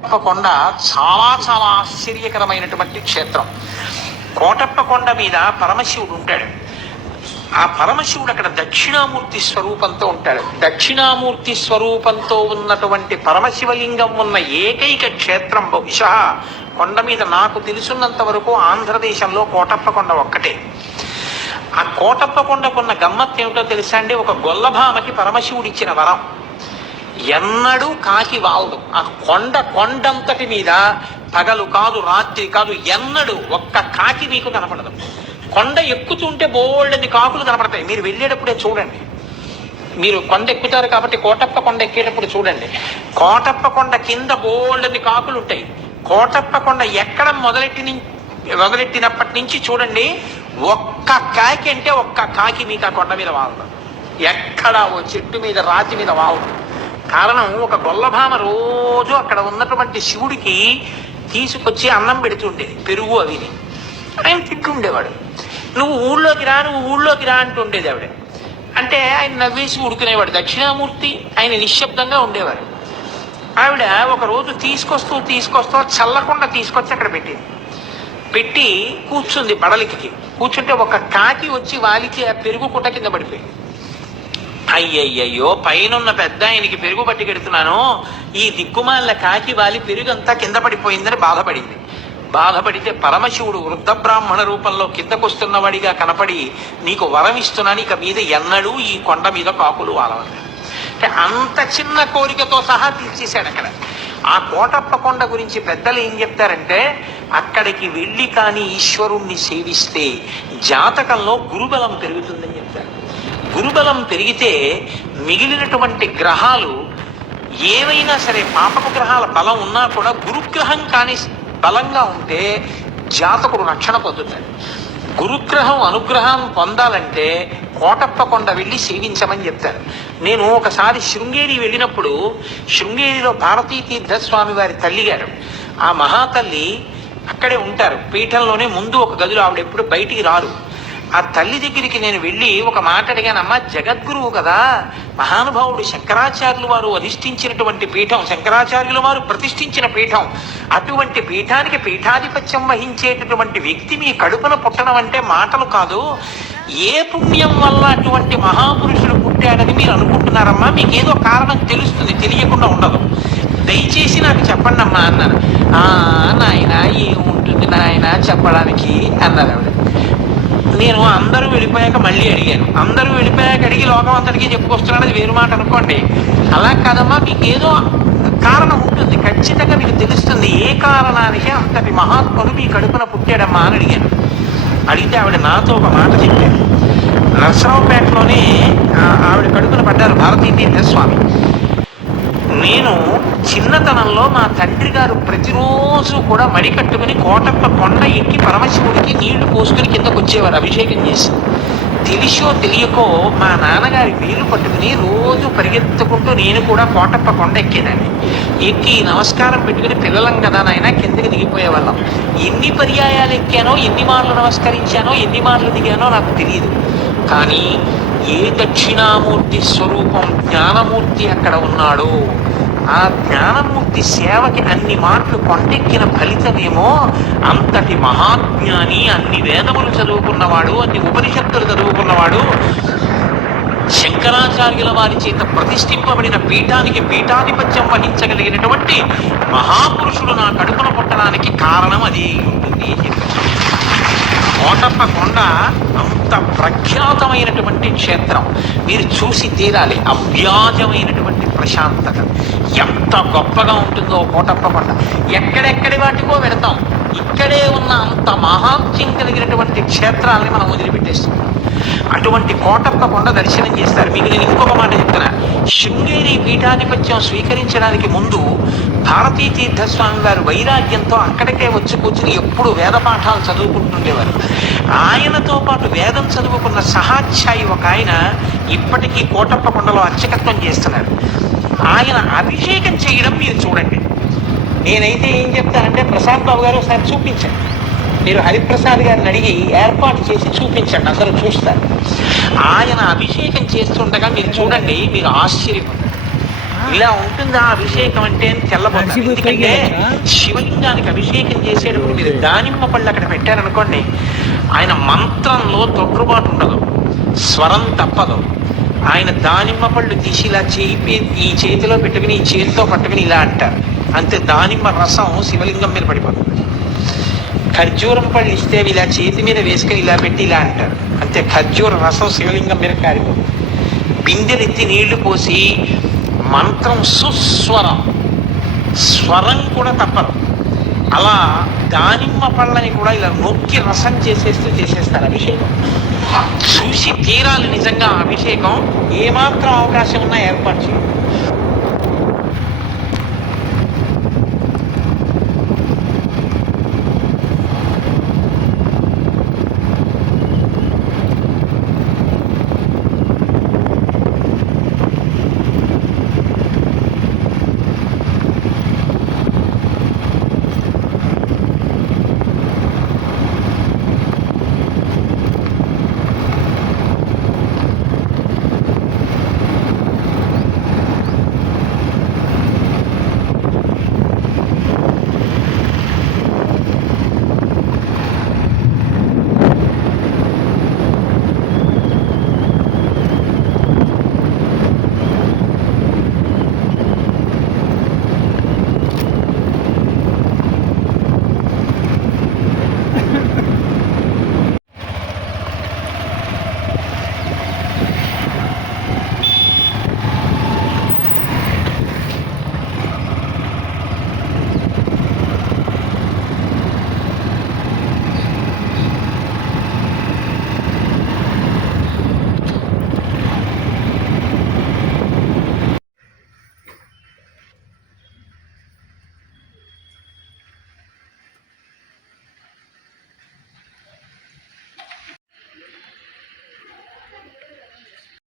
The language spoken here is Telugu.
కొండ చాలా చాలా ఆశ్చర్యకరమైనటువంటి క్షేత్రం. కోటప్ప కొండ మీద పరమశివుడు ఉంటాడు. ఆ పరమశివుడు అక్కడ దక్షిణామూర్తి స్వరూపంతో ఉంటాడు. దక్షిణామూర్తి స్వరూపంతో ఉన్నటువంటి పరమశివలింగం ఉన్న ఏకైక క్షేత్రం బహుశా కొండ మీద నాకు తెలుసున్నంత వరకు ఆంధ్రదేశంలో కోటప్ప కొండ ఒక్కటే. ఆ కోటప్ప కొండకున్న గమ్మత్ ఏమిటో తెలుసా అండి? ఒక గొల్లభామకి పరమశివుడు ఇచ్చిన వరం, ఎన్నడూ కాకి వాలదు. ఆ కొండంతటి మీద పగలు కాదు రాత్రి కాదు ఎన్నడూ ఒక్క కాకి మీకు కనపడదు. కొండ ఎక్కుతుంటే బోల్డని కాకులు కనపడతాయి. మీరు వెళ్ళేటప్పుడే చూడండి. మీరు కొండ ఎక్కుతారు కాబట్టి కోటప్ప కొండ ఎక్కేటప్పుడు చూడండి. కోటప్ప కొండ కింద బోల్డని కాకులు ఉంటాయి. కోటప్ప కొండ ఎక్కడం మొదలెట్టినప్పటి నుంచి చూడండి, ఒక్క కాకి అంటే ఒక్క కాకి మీకు ఆ కొండ మీద వాలదు. ఎక్కడ ఓ చెట్టు మీద రాతి మీద వాలదు. కారణం, ఒక గొల్లభామ రోజు అక్కడ ఉన్నటువంటి శివుడికి తీసుకొచ్చి అన్నం పెడుతుండేది, పెరుగు అవిని. ఆయన తింటుండేవాడు. నువ్వు ఊళ్ళోకి రా అంటుండేది ఆవిడ. అంటే ఆయన నవ్వేసి ఉడుకునేవాడు. దక్షిణామూర్తి ఆయన నిశ్శబ్దంగా ఉండేవారు. ఆవిడ ఒక రోజు తీసుకొస్తూ చల్లకుండా తీసుకొచ్చి అక్కడ పెట్టి కూర్చుంది. బడలికి కూర్చుంటే ఒక కాకి వచ్చి వాలికి ఆ పెరుగు కుట్ట కింద పడిపోయింది. అయ్యయ్యో, పైనున్న పెద్ద ఆయనకి పెరుగు పట్టుకెడుతున్నాను, ఈ దిక్కుమాల కాకి వాలి పెరుగంతా కింద పడిపోయిందని బాధపడితే పరమశివుడు వృద్ధ బ్రాహ్మణ రూపంలో కిందకొస్తున్నవాడిగా కనపడి, నీకు వరం ఇస్తున్నాను, ఇక మీద ఎన్నడూ ఈ కొండ మీద కాకులు వాలవన్నాడు. అంటే అంత చిన్న కోరికతో సహా తీర్చేశాడు అక్కడ. ఆ కోటప్ప కొండ గురించి పెద్దలు ఏం చెప్తారంటే, అక్కడికి వెళ్ళి కానీ ఈశ్వరుణ్ణి సేవిస్తే జాతకంలో గురుబలం పెరుగుతుందని చెప్తారు. గురుబలం పెరిగితే మిగిలినటువంటి గ్రహాలు ఏవైనా సరే, పాపపు గ్రహాల బలం ఉన్నా కూడా గురుగ్రహం కానీ బలంగా ఉంటే జాతకుడు రక్షణ పొందుతాడు. గురుగ్రహం అనుగ్రహం పొందాలంటే కోటప్ప కొండ వెళ్ళి సేవించమని చెప్తారు. నేను ఒకసారి శృంగేరి వెళ్ళినప్పుడు, శృంగేరిలో భారతీ తీర్థస్వామి వారి తల్లి గారు, ఆ మహాతల్లి అక్కడే ఉంటారు. పీఠంలోనే ముందు ఒక గదిలో, ఆవిడ ఎప్పుడు బయటికి రారు. ఆ తల్లి దగ్గరికి నేను వెళ్ళి ఒక మాట అడిగానమ్మా, జగద్గురువు కదా, మహానుభావుడు శంకరాచార్యులు వారు అధిష్ఠించినటువంటి పీఠం, శంకరాచార్యుల వారు ప్రతిష్ఠించిన పీఠం, అటువంటి పీఠానికి పీఠాధిపత్యం వహించేటటువంటి వ్యక్తి మీ కడుపున పుట్టడం అంటే మాటలు కాదు. ఏ పుణ్యం వల్ల అటువంటి మహాపురుషుడు పుట్టాడని మీరు అనుకుంటున్నారమ్మా? మీకేదో కారణం తెలుస్తుంది, తెలియకుండా ఉండదు. దయచేసి నాకు చెప్పండి అమ్మా అన్నాను. నాయన ఏముంటుంది నాయన చెప్పడానికి అన్నారు ఆవిడ. నేను అందరూ వెళ్ళిపోయాక మళ్ళీ అడిగాను. అందరూ వెళ్ళిపోయాక అడిగి లోకం అంతటికీ చెప్పుకొస్తున్నాడు, అది వేరు మాట అనుకోండి. అలా కాదమ్మా, మీకు ఏదో కారణం ఉంటుంది, ఖచ్చితంగా మీకు తెలుస్తుంది. ఏ కారణానికి అంతటి మహాత్ముడు మీ కడుపున పుట్టాడమ్మా అని అడిగాను. అడిగితే ఆవిడ నాతో ఒక మాట చెప్పారు. నరసరావుపేటలోనే ఆవిడ కడుపున పడ్డారు భారతీ తీర్థస్వామి. నేను చిన్నతనంలో మా తండ్రి గారు ప్రతిరోజు కూడా మడి కట్టుకుని కోటప్ప కొండ ఎక్కి పరమశివుడికి నీళ్లు పోసుకుని కిందకు వచ్చేవారు అభిషేకం చేసి. తెలిసో తెలియకో మా నాన్నగారి వేలు పట్టుకుని రోజు పరిగెత్తుకుంటూ నేను కూడా కోటప్ప కొండ ఎక్కేదాన్ని. ఎక్కి నమస్కారం పెట్టుకుని, పిల్లలం కదా నాయన, కిందకి దిగిపోయేవాళ్ళం. ఎన్ని పర్యాయాలు ఎక్కానో, ఎన్ని మార్లు నమస్కరించానో, ఎన్ని మార్లు దిగానో నాకు తెలియదు. కానీ ఏ దక్షిణామూర్తి స్వరూపం జ్ఞానమూర్తి అక్కడ ఉన్నాడో, ఆ జ్ఞానమూర్తి సేవకి అన్ని మాటలు కొండెక్కిన ఫలితమేమో, అంతటి మహాజ్ఞాని, అన్ని వేదములు చదువుకున్నవాడు, అన్ని ఉపనిషత్తులు చదువుకున్నవాడు, శంకరాచార్యుల వారి చేత ప్రతిష్ఠింపబడిన పీఠానికి పీఠాధిపత్యం వహించగలిగినటువంటి మహాపురుషుడు నా కడుపున పుట్టడానికి కారణం అది ఉంటుంది అని చెప్పారు. కోటప్ప కొండ అంత ప్రఖ్యాతమైనటువంటి క్షేత్రం, మీరు చూసి తీరాలి. అవ్యాజమైనటువంటి ప్రశాంతత ఎంత గొప్పగా ఉంటుందో కోటప్ప కొండ. ఎక్కడెక్కడి వాటికో వెళతాం, ఇక్కడే ఉన్న అంత మహాత్యం కలిగినటువంటి క్షేత్రాలని మనం వదిలిపెట్టేస్తున్నాం. అటువంటి కోటప్ప కొండ దర్శనం చేస్తారు. మీకు నేను ఇంకొక మాట చెప్తున్నా. శృంగేరి పీఠాధిపత్యం స్వీకరించడానికి ముందు భారతీ తీర్థస్వామి వారు వైరాగ్యంతో అక్కడికే వచ్చి కూర్చుని ఎప్పుడు వేద పాఠాలు చదువుకుంటుండేవారు. ఆయనతో పాటు వేదం చదువుకున్న సహాధ్యాయి ఒక ఆయన ఇప్పటికీ కోటప్ప కొండలో అర్చకత్వం చేస్తున్నారు. ఆయన అభిషేకం చేయడం మీరు చూడండి. నేనైతే ఏం చెప్తానంటే, ప్రసాద్ బాబు గారు ఒకసారి చూపించండి. మీరు హరిప్రసాద్ గారిని అడిగి ఏర్పాటు చేసి చూపించండి, అందరూ చూస్తారు. ఆయన అభిషేకం చేస్తుండగా మీరు చూడండి, మీరు ఆశ్చర్యపోతారు. ఇలా ఉంటుందా అభిషేకం అంటే అని తెల్లబోతారు. ఎందుకంటే శివలింగానికి అభిషేకం చేసేటప్పుడు మీరు దానిమ్మ పళ్ళు అక్కడ పెట్టారనుకోండి, ఆయన మంత్రంలో తొట్టుబాటు ఉండదు, స్వరం తప్పదు. ఆయన దానిమ్మ పళ్ళు తీసి ఇలా ఈ చేతిలో పెట్టుకుని ఈ చేతితో పట్టుకుని ఇలా అంటారు అంతే. దానిమ్మ రసం శివలింగం మీద పడిపోతుంది. ఖర్జూరం పళ్ళు ఇస్తే ఇలా చేతి మీద వేసుకొని ఇలా పెట్టి ఇలా అంటారు అంతే. ఖర్జూర రసం శివలింగం మీద కారిపోతుంది. బిందెలెత్తి నీళ్లు పోసి మంత్రం సుస్వరం, స్వరం కూడా తప్పదు. అలా దానిమ్మ పళ్ళని కూడా ఇలా నొక్కి రసం చేసేస్తారు అభిషేకం. చూసి తీరాలి నిజంగా అభిషేకం. ఏమాత్రం అవకాశం ఉన్నా ఏర్పాటు చేయాలి.